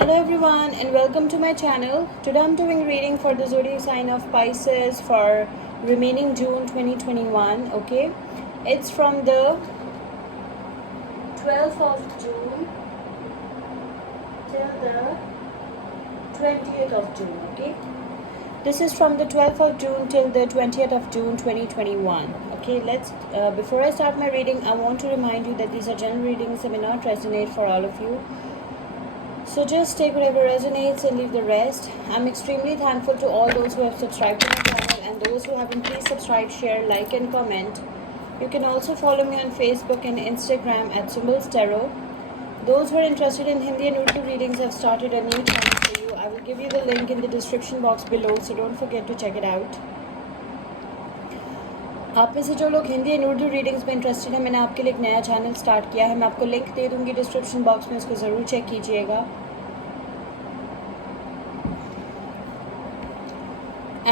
Hello everyone and welcome to my channel. Today I'm doing reading for the zodiac sign of Pisces for remaining June 2021. Okay, it's from the 12th of June till the 20th of June. Okay, this is from the 12th of June till the 20th of June 2021. Okay, let's before I start my reading, I want to remind you that these are general readings and may not resonate for all of you. So just take whatever resonates and leave the rest. I'm extremely thankful to all those who have subscribed to my channel, and those who haven't, please subscribe, share, like and comment. You can also follow me on Facebook and Instagram at Symbols Tarot. Those who are interested in Hindi and Urdu readings have started a new channel for you. I will give you the link in the description box below, so don't forget to check it out. आप में से जो लोग Hindi and Urdu readings में interested है, मैंने आपके लिए एक नया चैनल स्टार्ट किया है. मैं आपको लिंक दे दूंगी डिस्क्रिप्शन बॉक्स में, उसको ज़रूर चेक कीजिएगा.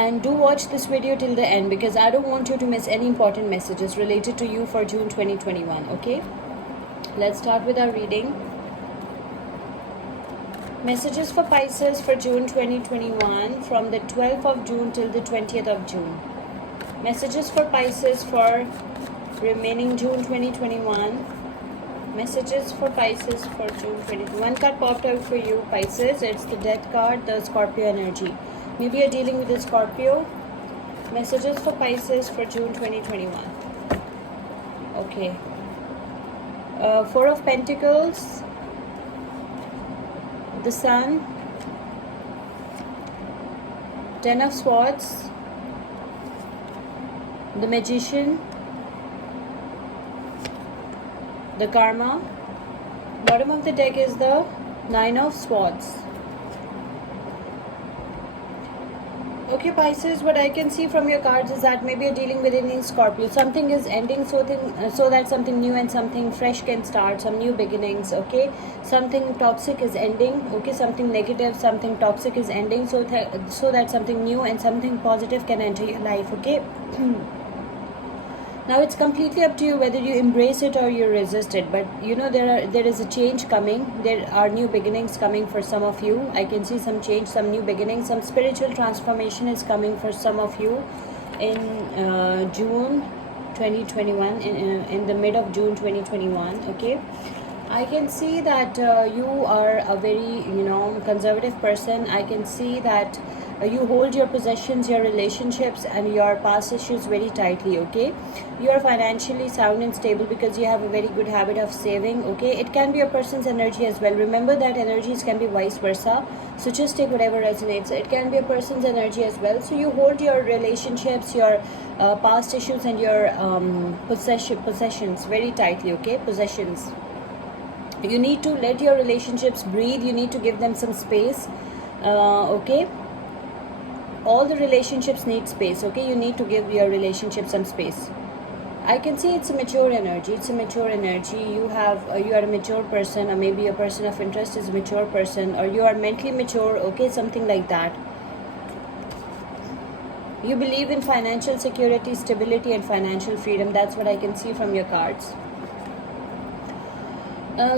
And do watch this video till the end because I don't want you to miss any important messages related to you for June 2021. Okay, let's start with our reading. Messages for Pisces for June 2021 from the 12th of June till the 20th of June. Messages for Pisces for remaining June 2021. Messages for Pisces for June 2021. One card popped out for you, Pisces. It's the Death card, the Scorpio energy. Maybe you're dealing with a Scorpio. Messages for Pisces for June 2021. Okay. Four of Pentacles. The Sun. Ten of Swords. The Magician. The Karma. Bottom of the deck is the Nine of Swords. Okay, Pisces, what I can see from your cards is that maybe you're dealing with any Scorpio. Something is ending so that something new and something fresh can start, some new beginnings, okay? Something toxic is ending, okay? Something negative, something toxic is ending so that something new and something positive can enter your life, okay? Now it's completely up to you whether you embrace it or you resist it. But you know there is a change coming. There are new beginnings coming for some of you. I can see some change, some new beginnings, some spiritual transformation is coming for some of you in June 2021, in the mid of June 2021. Okay, I can see that you are a very conservative person. I can see that you hold your possessions, your relationships and your past issues very tightly. Okay, you are financially sound and stable because you have a very good habit of saving. Okay, it can be a person's energy as well. Remember that energies can be vice versa, so just take whatever resonates. It can be a person's energy as well. So you hold your relationships, your past issues and your possessions very tightly. Okay, possessions. You need to let your relationships breathe. You need to give them some space. Okay, all the relationships need space. Okay, you need to give your relationship some space. I can see it's a mature energy. It's a mature energy. You are a mature person, or maybe a person of interest is a mature person, or you are mentally mature. Okay, something like that. You believe in financial security, stability and financial freedom. That's what I can see from your cards.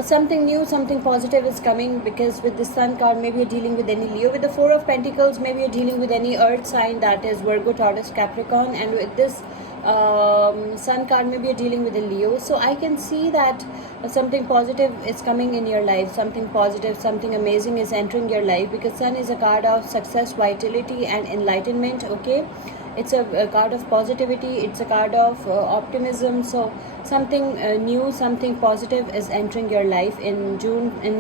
Something new, something positive is coming because with the Sun card, maybe you're dealing with any Leo. With the Four of Pentacles, maybe you're dealing with any Earth sign, that is Virgo, Taurus, Capricorn. And with this Sun card, maybe you're dealing with a Leo. So I can see that something positive is coming in your life. Something positive, something amazing is entering your life because Sun is a card of success, vitality and enlightenment. Okay, it's a card of positivity. It's a card of optimism. So something new, something positive is entering your life in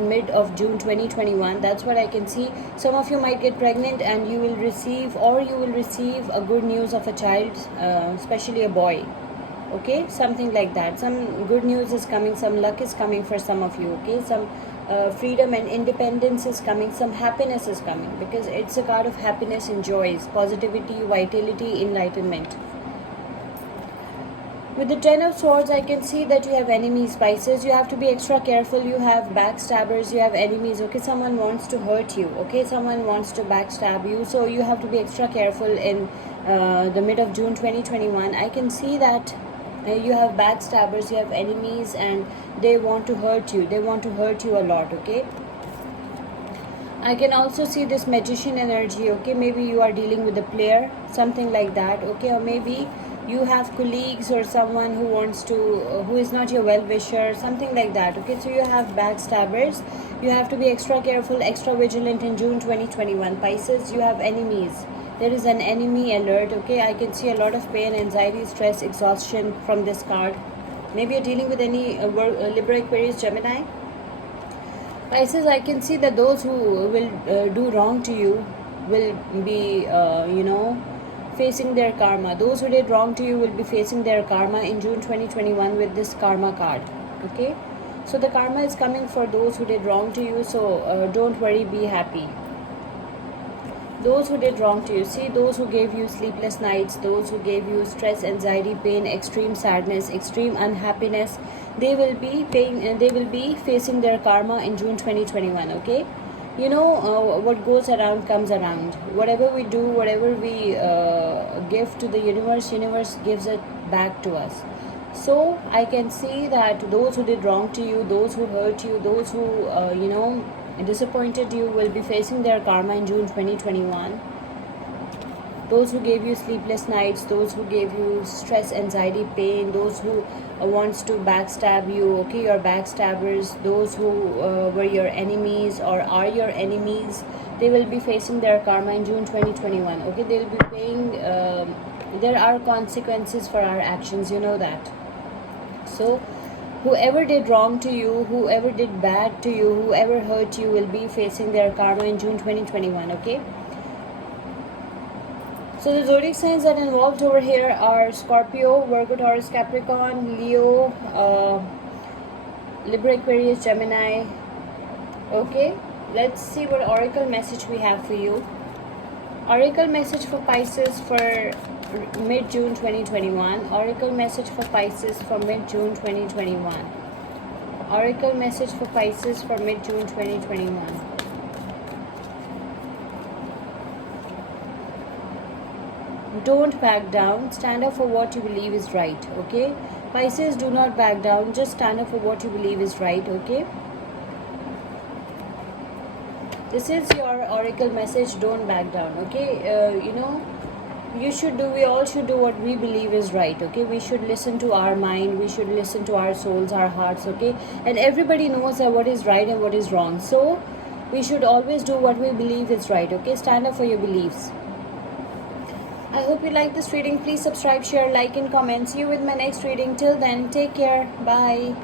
mid of June 2021. That's what I can see. Some of you might get pregnant and you will receive a good news of a child, especially a boy. Okay, something like that. Some good news is coming, some luck is coming for some of you. Okay, some freedom and independence is coming, some happiness is coming because it's a card of happiness and joys, positivity, vitality, enlightenment. With the Ten of Swords, I can see that you have enemies, Pisces. You have to be extra careful. You have backstabbers, you have enemies. Okay, someone wants to hurt you. Okay, someone wants to backstab you. So you have to be extra careful in the mid of June 2021. I can see that you have backstabbers, you have enemies and they want to hurt you. They want to hurt you a lot. Okay, I can also see this magician energy, okay? Maybe you are dealing with a player, something like that, okay? Or maybe you have colleagues or someone who wants to, who is not your well-wisher, something like that, okay? So you have backstabbers. You have to be extra careful, extra vigilant in June 2021. Pisces, you have enemies. There is an enemy alert, okay? I can see a lot of pain, anxiety, stress, exhaustion from this card. Maybe you're dealing with any Libra, Aquarius, Gemini. Pisces, I can see that those who will do wrong to you will be, facing their karma. Those who did wrong to you will be facing their karma in June 2021 with this karma card. Okay? So the karma is coming for those who did wrong to you. So don't worry, be happy. Those who did wrong to you, see, those who gave you sleepless nights, those who gave you stress, anxiety, pain, extreme sadness, extreme unhappiness, they will be facing their karma in June 2021. Okay, what goes around comes around. Whatever we do, whatever we give to the universe gives it back to us. So I can see that those who did wrong to you, those who hurt you, those who disappointed you will be facing their karma in June 2021. Those who gave you sleepless nights, those who gave you stress, anxiety, pain, those who wants to backstab you, okay, your backstabbers, those who were your enemies or are your enemies, they will be facing their karma in June 2021. Okay, they will be paying, there are consequences for our actions, you know that. So whoever did wrong to you, whoever did bad to you, whoever hurt you will be facing their karma in June 2021. Okay, so the zodiac signs that involved over here are Scorpio, Virgo, Taurus, Capricorn, Leo, Libra, Aquarius, Gemini. Okay, let's see what oracle message we have for you. Oracle message for Pisces for mid-June 2021. Oracle message for Pisces for mid-June 2021. Oracle message for Pisces for mid-June 2021. Don't back down. Stand up for what you believe is right. Okay, Pisces, do not back down. Just stand up for what you believe is right. Okay, this is your oracle message. Don't back down. Okay, we all should do what we believe is right. Okay, we should listen to our mind, we should listen to our souls, our hearts. Okay, and everybody knows that what is right and what is wrong, so we should always do what we believe is right. Okay, stand up for your beliefs. I hope you like this reading. Please subscribe, share, like and comment. See you with my next reading. Till then, take care. Bye.